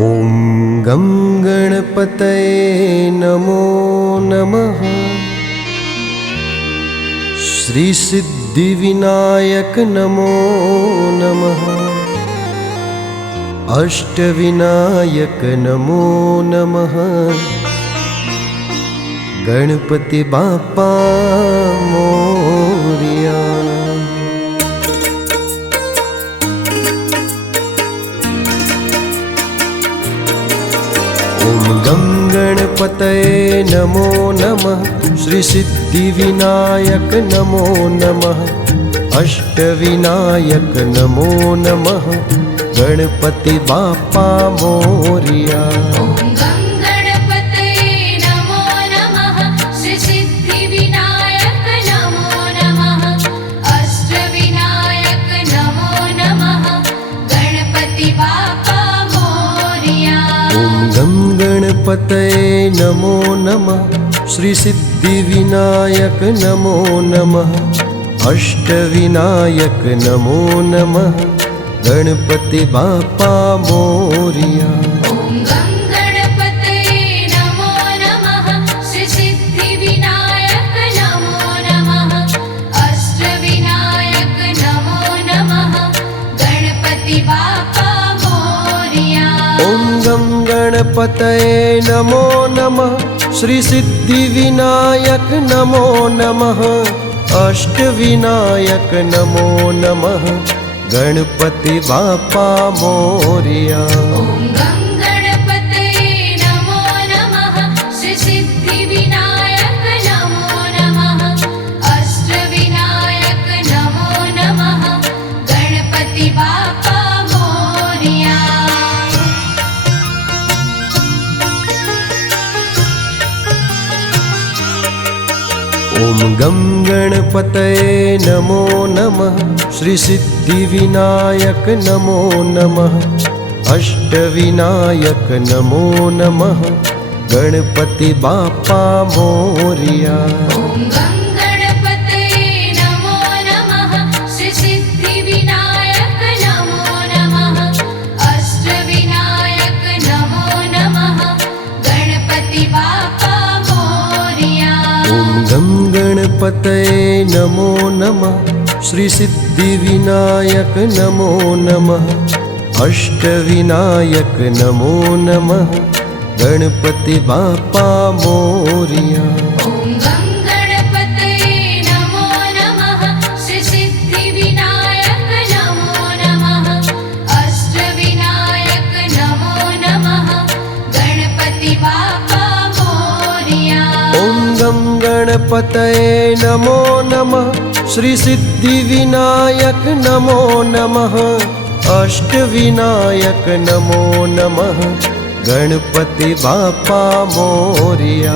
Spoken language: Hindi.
ॐ गं गणपतये नमो नमः। श्री सिद्धिविनायक नमो नमः। अष्टविनायक नमो नमः। गणपति बाप्पा मोरया। ॐ गं गणपतये नमो नमः। श्री सिद्धिविनायक नमो नमः। अष्टविनायक नमो नमः। गणपति बाप्पा मोरया। गणपतये नमो नमः। श्री सिद्धिविनायक नमो नमः। अष्टविनायक नमो नमः। गणपति बाप्पा मोरया। गणपतये नमो नमः। श्री सिद्धिविनायक नमो नमः। अष्टविनायक नमो नमः। गणपति बाप्पा मोरया। ॐ गं गणपतये नमो नमः। श्री सिद्धिविनायक नमो नमः। अष्टविनायक नमो नमः। गणपति बाप्पा मोरया। गणपतये नमो नमः। श्री सिद्धिविनायक नमो नमः। अष्टविनायक नमो नमः। गणपति बाप्पा मोरया। गणपतये नमो नमः। श्री सिद्धिविनायक नमो नमः। अष्टविनायक नमो नमः। गणपति बाप्पा मोरया।